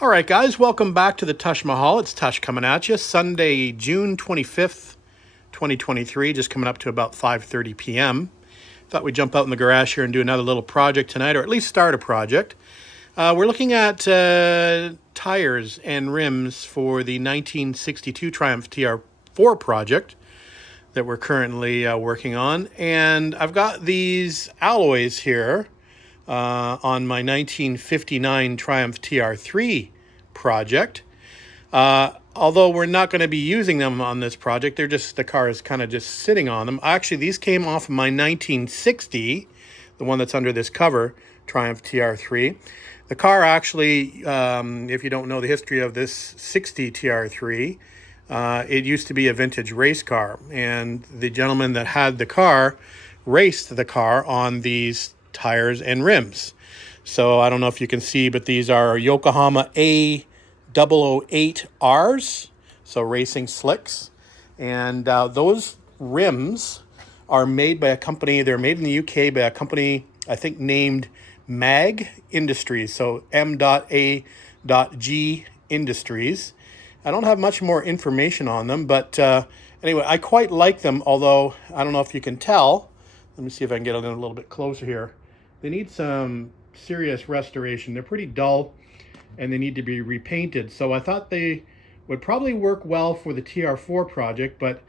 All right, guys, welcome back to the Tush Mahal. It's Tush coming at you. Sunday, June 25th, 2023, just coming up to about 5:30 p.m. Thought we'd jump out in the garage here and do another little project tonight, or at least start a project. We're looking at tires and rims for the 1962 Triumph TR4 Project that we're currently working on. And I've got these alloys here on my 1959 Triumph TR3 project. Although we're not going to be using them on this project, the car is kind of just sitting on them. Actually, these came off of my 1960, the one that's under this cover, Triumph TR3. The car actually, if you don't know the history of this 60 TR3, it used to be a vintage race car, and the gentleman that had the car raced the car on these tires and rims. So I don't know if you can see, but these are Yokohama A008Rs, so racing slicks. And those rims are made by a company, they're made in the UK by a company, I think, named M.A.G Industries, so M.A.G Industries. I don't have much more information on them, but anyway, I quite like them, although I don't know if you can tell. Let me see if I can get a little bit closer here. They need some serious restoration. They're pretty dull and they need to be repainted. So I thought they would probably work well for the TR4 project, but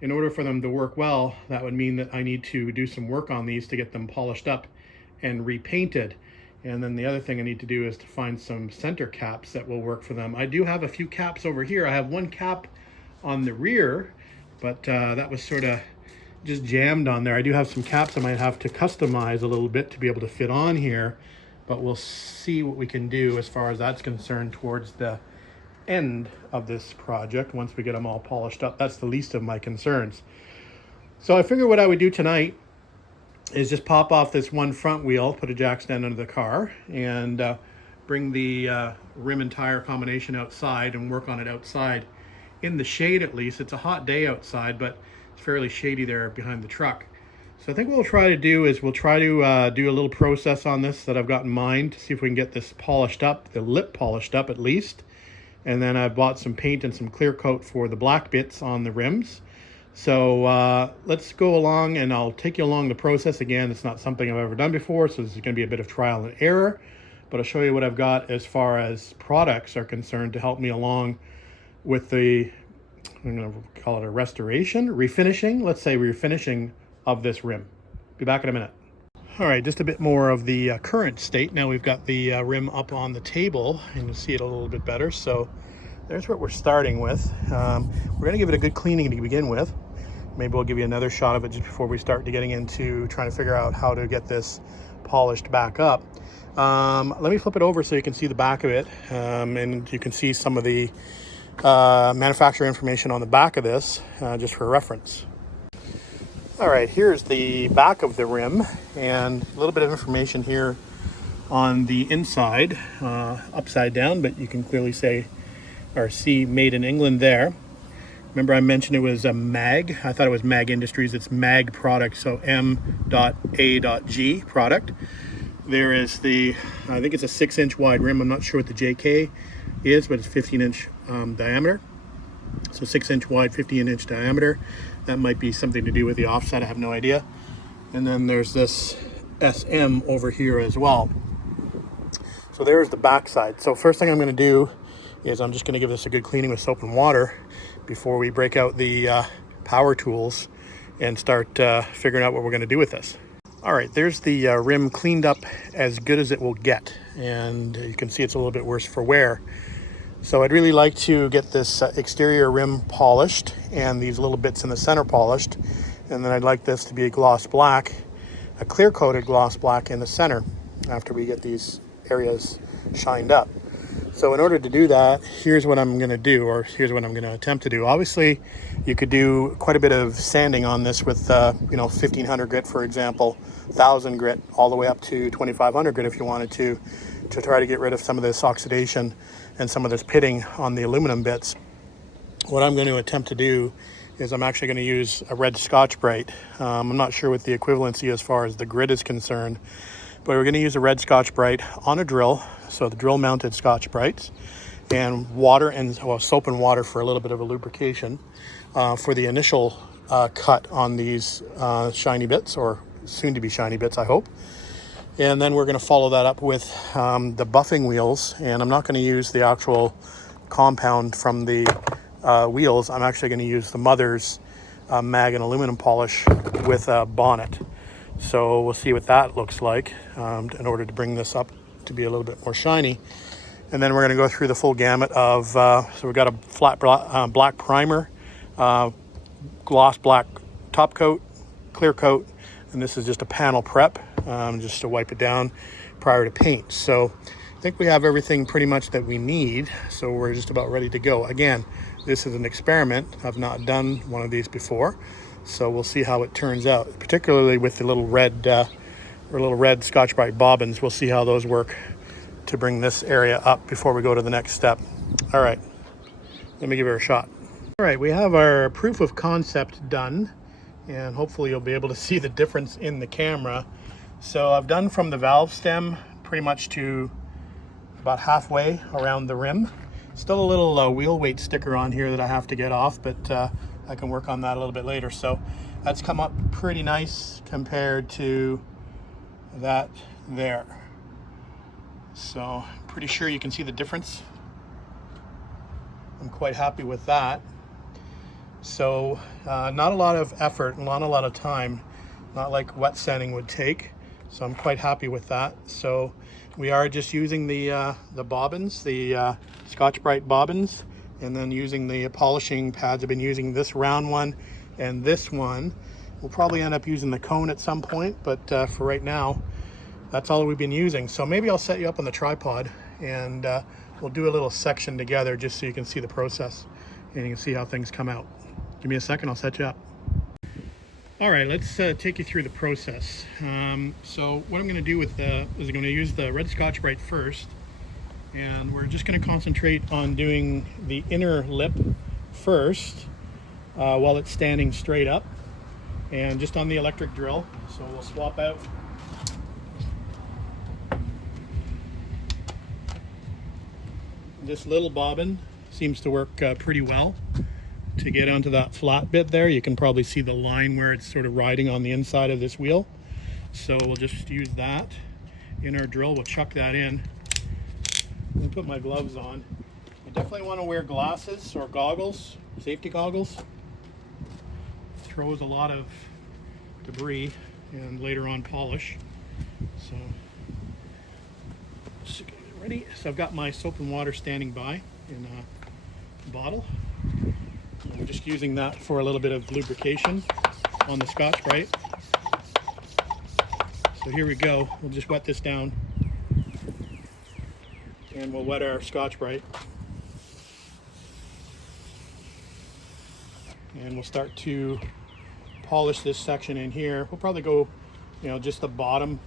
in order for them to work well, that would mean that I need to do some work on these to get them polished up and repainted. And then the other thing I need to do is to find some center caps that will work for them. I do have a few caps over here. I have one cap on the rear, but that was sort of just jammed on there. I do have some caps I might have to customize a little bit to be able to fit on here, but we'll see what we can do as far as that's concerned towards the end of this project once we get them all polished up. That's the least of my concerns. So I figured what I would do tonight is just pop off this one front wheel, put a jack stand under the car, and bring the rim and tire combination outside and work on it outside in the shade. At least it's a hot day outside, but it's fairly shady there behind the truck. So I think what we'll try to do is we'll try to do a little process on this that I've got in mind to see if we can get this polished up, the lip polished up at least. And then I've bought some paint and some clear coat for the black bits on the rims. So let's go along and I'll take you along the process. Again, it's not something I've ever done before, so this is going to be a bit of trial and error. But I'll show you what I've got as far as products are concerned to help me along with the, I'm going to call it a restoration, refinishing, let's say refinishing of this rim. Be back in a minute. All right, just a bit more of the current state. Now we've got the rim up on the table and you'll see it a little bit better. So there's what we're starting with. We're going to give it a good cleaning to begin with. Maybe we'll give you another shot of it just before we start getting into trying to figure out how to get this polished back up. Let me flip it over so you can see the back of it, and you can see some of the manufacturer information on the back of this, just for reference. All right, here's the back of the rim and a little bit of information here on the inside, upside down, but you can clearly say or see made in England there. Remember I mentioned it was a M.A.G. I thought it was M.A.G Industries. It's M.A.G product, so M.A.G product. There is the, I think it's a 6-inch wide rim. I'm not sure what the JK is, but it's 15-inch diameter. So 6-inch wide, 15-inch diameter. That might be something to do with the offset. I have no idea. And then there's this SM over here as well. So there's the back side. So first thing I'm going to do is I'm just going to give this a good cleaning with soap and water before we break out the power tools and start figuring out what we're going to do with this. All right, there's the rim cleaned up as good as it will get, and you can see it's a little bit worse for wear. So I'd really like to get this exterior rim polished and these little bits in the center polished, and then I'd like this to be a gloss black, a clear coated gloss black in the center after we get these areas shined up. So in order to do that, here's what I'm going to do, or here's what I'm going to attempt to do. Obviously, you could do quite a bit of sanding on this with, 1500 grit, for example, 1000 grit, all the way up to 2500 grit if you wanted to try to get rid of some of this oxidation and some of this pitting on the aluminum bits. What I'm going to attempt to do is I'm actually going to use a red Scotch-Brite. I'm not sure what the equivalency as far as the grit is concerned, but we're going to use a red Scotch-Brite on a drill, so the drill-mounted Scotch-Brites, and water and soap and water for a little bit of a lubrication for the initial cut on these shiny bits, or soon-to-be shiny bits, I hope. And then we're going to follow that up with the buffing wheels, and I'm not going to use the actual compound from the wheels. I'm actually going to use the mother's mag and aluminum polish with a bonnet. So we'll see what that looks like in order to bring this up to be a little bit more shiny. And then we're going to go through the full gamut of, so we've got a flat black primer, gloss black top coat, clear coat, and this is just a panel prep, just to wipe it down prior to paint. So I think we have everything pretty much that we need, so we're just about ready to go. Again, this is an experiment. I've not done one of these before, so we'll see how it turns out, particularly with the little red Scotch-Brite bobbins. We'll see how those work to bring this area up before we go to the next step. All right, let me give it a shot. All right, we have our proof of concept done, and hopefully you'll be able to see the difference in the camera. So I've done from the valve stem pretty much to about halfway around the rim. Still a little wheel weight sticker on here that I have to get off, but I can work on that a little bit later. So that's come up pretty nice compared to that there. So pretty sure you can see the difference. I'm quite happy with that. So not a lot of effort and not a lot of time, not like wet sanding would take. So I'm quite happy with that. So we are just using the bobbins, the Scotch-Brite bobbins, and then using the polishing pads. I've been using this round one and this one. We'll probably end up using the cone at some point, but for right now, that's all we've been using. So maybe I'll set you up on the tripod and we'll do a little section together just so you can see the process and you can see how things come out. Give me a second, I'll set you up. All right, let's take you through the process. So what I'm going to do with is I'm going to use the red Scotch-Brite first, and we're just going to concentrate on doing the inner lip first while it's standing straight up, and just on the electric drill. So we'll swap out this little bobbin. Seems to work pretty well to get onto that flat bit there. You can probably see the line where it's sort of riding on the inside of this wheel. So we'll just use that in our drill. We'll chuck that in. I'm gonna put my gloves on. I definitely want to wear glasses or goggles, safety goggles. Throws a lot of debris and later on polish. So let's get it ready. So I've got my soap and water standing by in a bottle. I'm just using that for a little bit of lubrication on the Scotch-Brite. So here we go. We'll just wet this down and we'll wet our Scotch-Brite. And we'll start to polish this section in here. We'll probably go, just the bottom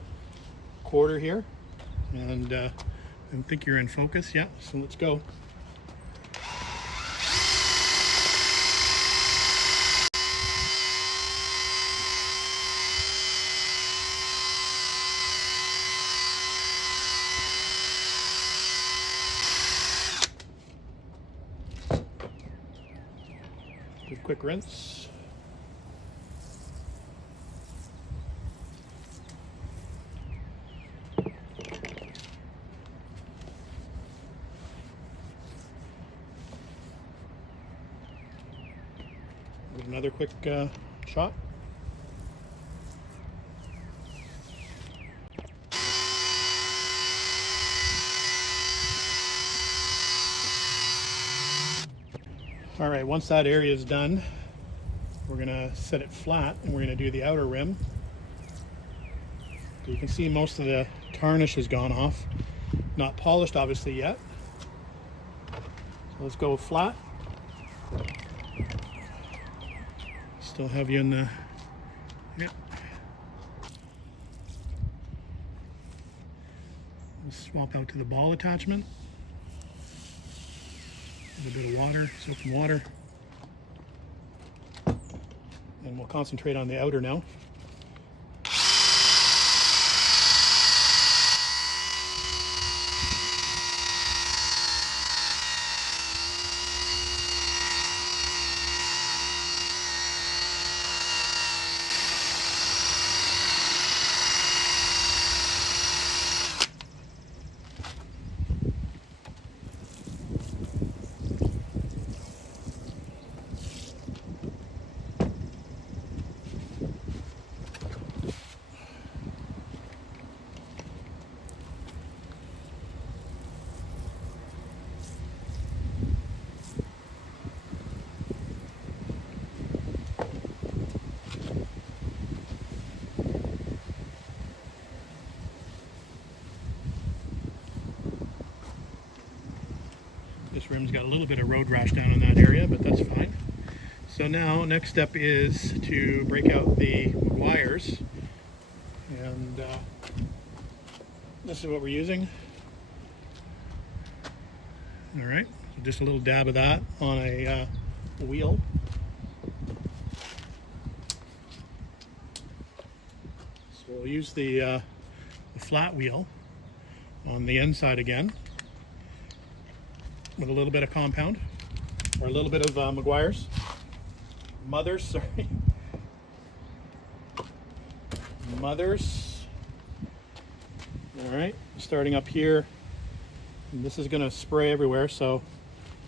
quarter here. And I think you're in focus. Yeah, so let's go. Quick rinse. Another quick shot. All right, once that area is done, we're gonna set it flat and we're gonna do the outer rim. So you can see most of the tarnish has gone off. Not polished obviously yet. So let's go flat. Still have you in the, yep. We'll swap out to the ball attachment. A little bit of water, soap and water. And we'll concentrate on the outer now. rim's got a little bit of road rash down in that area, but that's fine. So now, next step is to break out the wires, and this is what we're using. All right, so just a little dab of that on a wheel. So we'll use the flat wheel on the inside again with a little bit of compound, or a little bit of Maguire's. Mother's, sorry. Mother's. All right, starting up here. And this is going to spray everywhere, so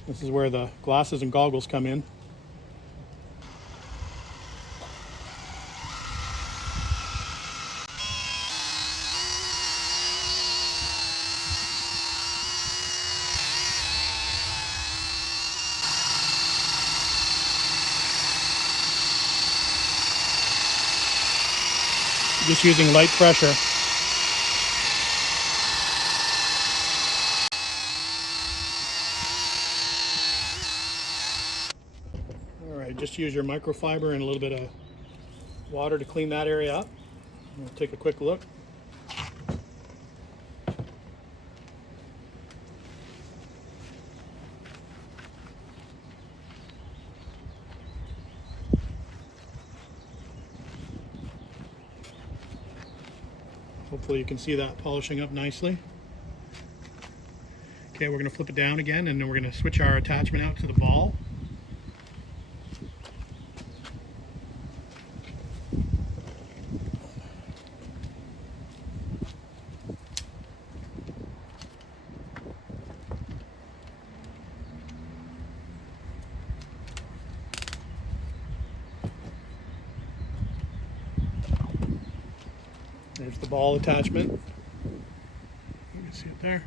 this is where the glasses and goggles come in. Just using light pressure. All right, just use your microfiber and a little bit of water to clean that area up. We'll take a quick look. Hopefully you can see that polishing up nicely. Okay, we're going to flip it down again, and then we're going to switch our attachment out to the ball. There's the ball attachment. You can see it there.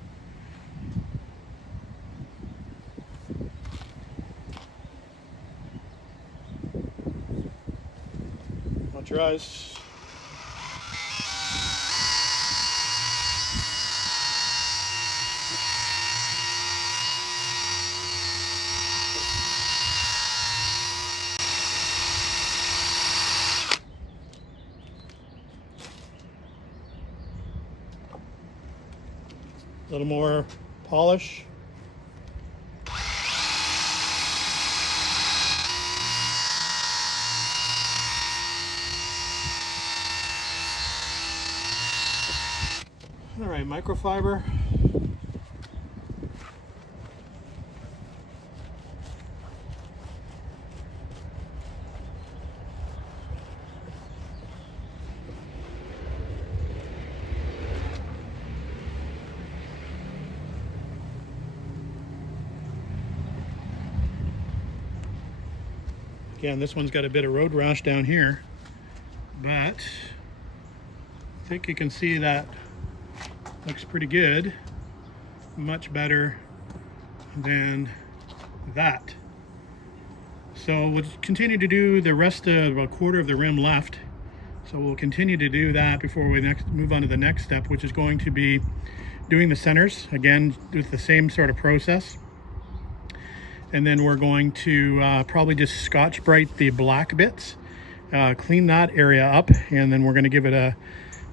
Watch your eyes. A little more polish. All right, microfiber. Again, this one's got a bit of road rash down here, but I think you can see that looks pretty good. Much better than that. So we'll continue to do the rest of a quarter of the rim left. So we'll continue to do that before we move on to the next step, which is going to be doing the centers, again, with the same sort of process. And then we're going to probably just Scotch-Brite the black bits, clean that area up, and then we're going to give it a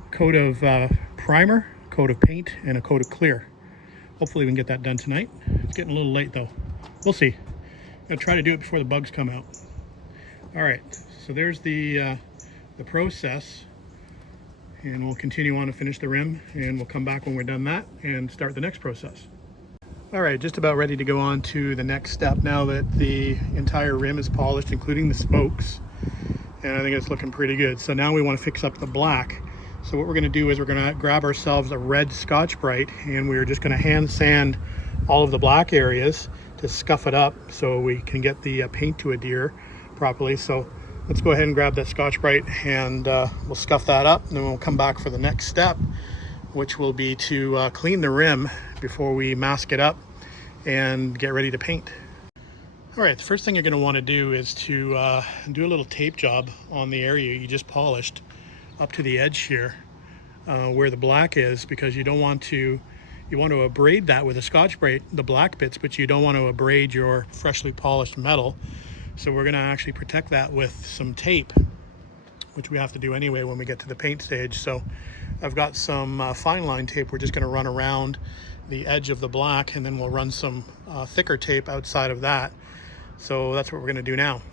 coat of primer, coat of paint, and a coat of clear. Hopefully we can get that done tonight. It's getting a little late though. We'll see. I'm going to try to do it before the bugs come out. All right, so there's the process, and we'll continue on to finish the rim, and we'll come back when we're done that and start the next process. All right, just about ready to go on to the next step now that the entire rim is polished, including the spokes, and I think it's looking pretty good. So now we want to fix up the black. So what we're going to do is we're going to grab ourselves a red Scotch-Brite, and we're just going to hand sand all of the black areas to scuff it up so we can get the paint to adhere properly. So let's go ahead and grab that Scotch-Brite, and we'll scuff that up, and then we'll come back for the next step, which will be to clean the rim before we mask it up and get ready to paint. All right, the first thing you're going to want to do is to do a little tape job on the area you just polished up to the edge here where the black is, because you don't want to You want to abrade that with a Scotch-Brite, the black bits, but you don't want to abrade your freshly polished metal. So we're going to actually protect that with some tape, which we have to do anyway when we get to the paint stage. So I've got some fine line tape we're just going to run around the edge of the black, and then we'll run some thicker tape outside of that. So that's what we're going to do now.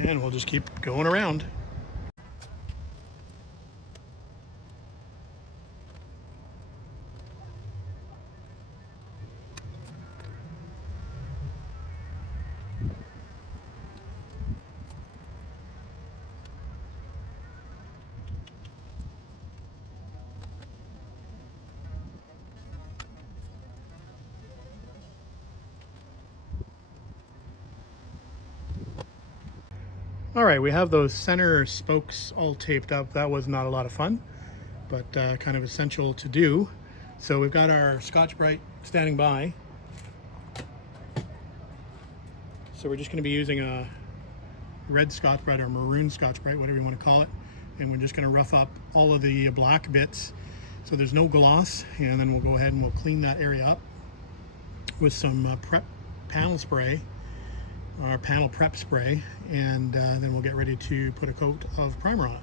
And we'll just keep going around. All right, we have those center spokes all taped up. That was not a lot of fun, but kind of essential to do. So we've got our Scotch-Brite standing by. So we're just going to be using a red Scotch-Brite or maroon Scotch-Brite, whatever you want to call it. And we're just going to rough up all of the black bits so there's no gloss. And then we'll go ahead and we'll clean that area up with some prep panel spray, our panel prep spray, and then we'll get ready to put a coat of primer on it.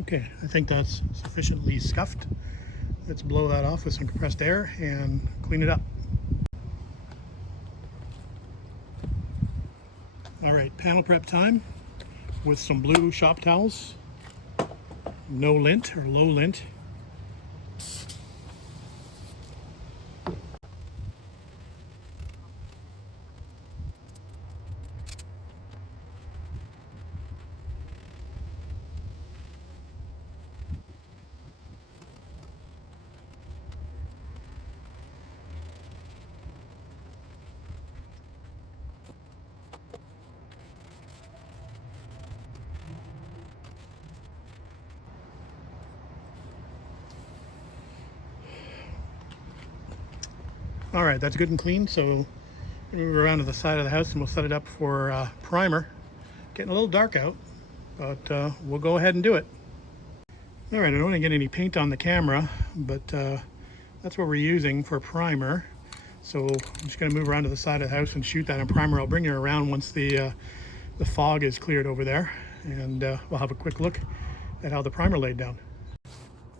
Okay, I think that's sufficiently scuffed. Let's blow that off with some compressed air and clean it up. All right, panel prep time with some blue shop towels. No lint or low lint. All right, that's good and clean. So we'll move around to the side of the house and we'll set it up for primer. Getting a little dark out, but we'll go ahead and do it. All right, I don't want to get any paint on the camera, but that's what we're using for primer. So I'm just going to move around to the side of the house and shoot that in primer. I'll bring you around once the fog is cleared over there, and we'll have a quick look at how the primer laid down.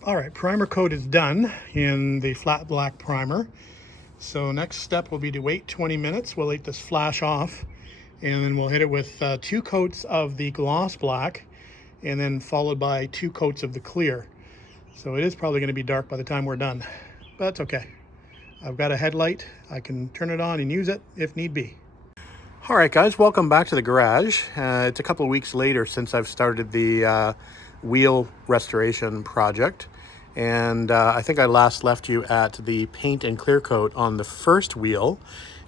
All right, primer coat is done in the flat black primer. So next step will be to wait 20 minutes. We'll let this flash off, and then we'll hit it with 2 coats of the gloss black, and then followed by 2 coats of the clear. So it is probably going to be dark by the time we're done, but that's okay. I've got a headlight. I can turn it on and use it if need be. All right, guys, welcome back to the garage. It's a couple of weeks later since I've started the wheel restoration project. And I think I last left you at the paint and clear coat on the first wheel.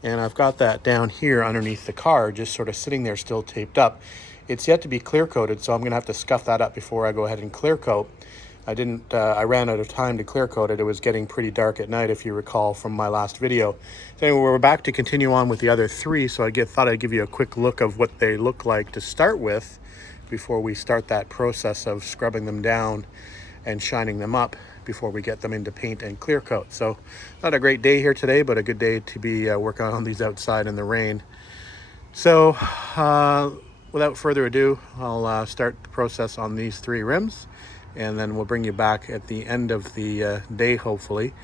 And I've got that down here underneath the car, just sort of sitting there still taped up. It's yet to be clear coated, so I'm gonna have to scuff that up before I go ahead and clear coat. I ran out of time to clear coat it. It was getting pretty dark at night, if you recall from my last video. So anyway, we're back to continue on with the other three, so thought I'd give you a quick look of what they look like to start with before we start that process of scrubbing them down and shining them up before we get them into paint and clear coat. So not a great day here today, but a good day to be working on these outside in the rain. So without further ado, I'll start the process on these three rims, and then we'll bring you back at the end of the day, hopefully,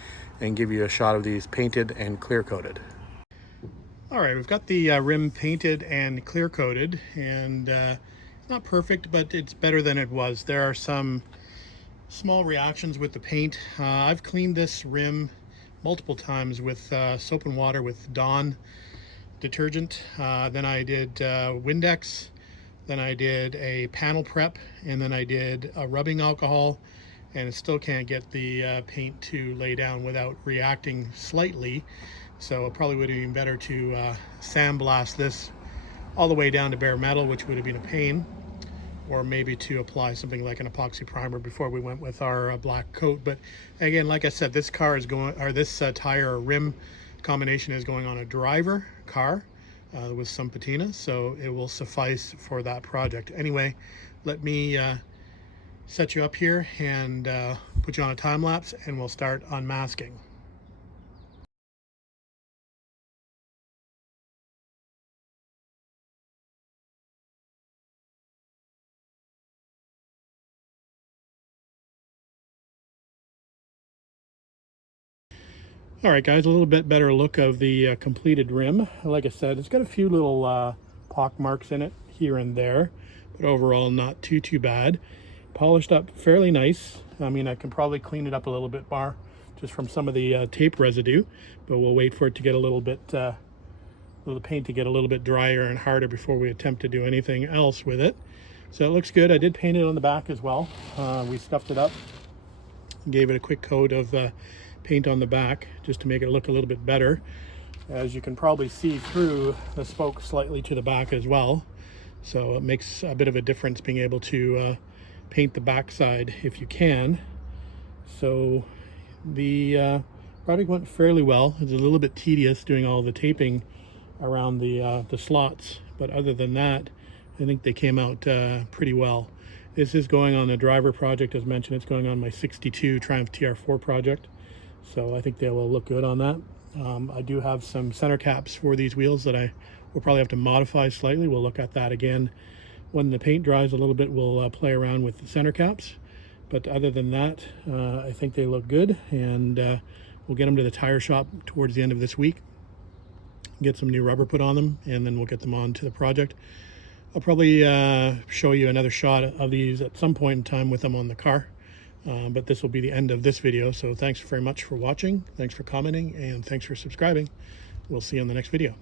and give you a shot of these painted and clear coated. All right, we've got the rim painted and clear coated, and it's not perfect, but it's better than it was. There are some small reactions with the paint. I've cleaned this rim multiple times with soap and water with Dawn detergent. Then I did Windex. Then I did a panel prep, and then I did a rubbing alcohol, and it still can't get the paint to lay down without reacting slightly. So it probably would have been better to sandblast this all the way down to bare metal, which would have been a pain, or maybe to apply something like an epoxy primer before we went with our black coat. But again, like I said, this car is going, or this tire or rim combination is going on a driver car with some patina, so it will suffice for that project. Anyway, let me set you up here and put you on a time lapse, and we'll start unmasking. All right, guys, a little bit better look of the completed rim. Like I said, it's got a few little pock marks in it here and there, but overall not too bad. Polished up fairly nice. I mean, I can probably clean it up a little bit more just from some of the tape residue, but we'll wait for it to get a little bit, the paint to get a little bit drier and harder before we attempt to do anything else with it. So it looks good. I did paint it on the back as well. We scuffed it up, gave it a quick coat of paint on the back just to make it look a little bit better. As you can probably see through the spoke slightly to the back as well, so it makes a bit of a difference being able to paint the backside if you can. So the project went fairly well. It's a little bit tedious doing all the taping around the slots, but other than that, I think they came out pretty well. This is going on the driver project. As mentioned, it's going on my 62 Triumph TR4 project, so I think they will look good on that. I do have some center caps for these wheels that I will probably have to modify slightly. We'll look at that again when the paint dries a little bit. We'll play around with the center caps, but other than that, I think they look good, and we'll get them to the tire shop towards the end of this week, get some new rubber put on them, and then we'll get them on to the project. I'll probably show you another shot of these at some point in time with them on the car. But this will be the end of this video. So thanks very much for watching. Thanks for commenting, and thanks for subscribing. We'll see you on the next video.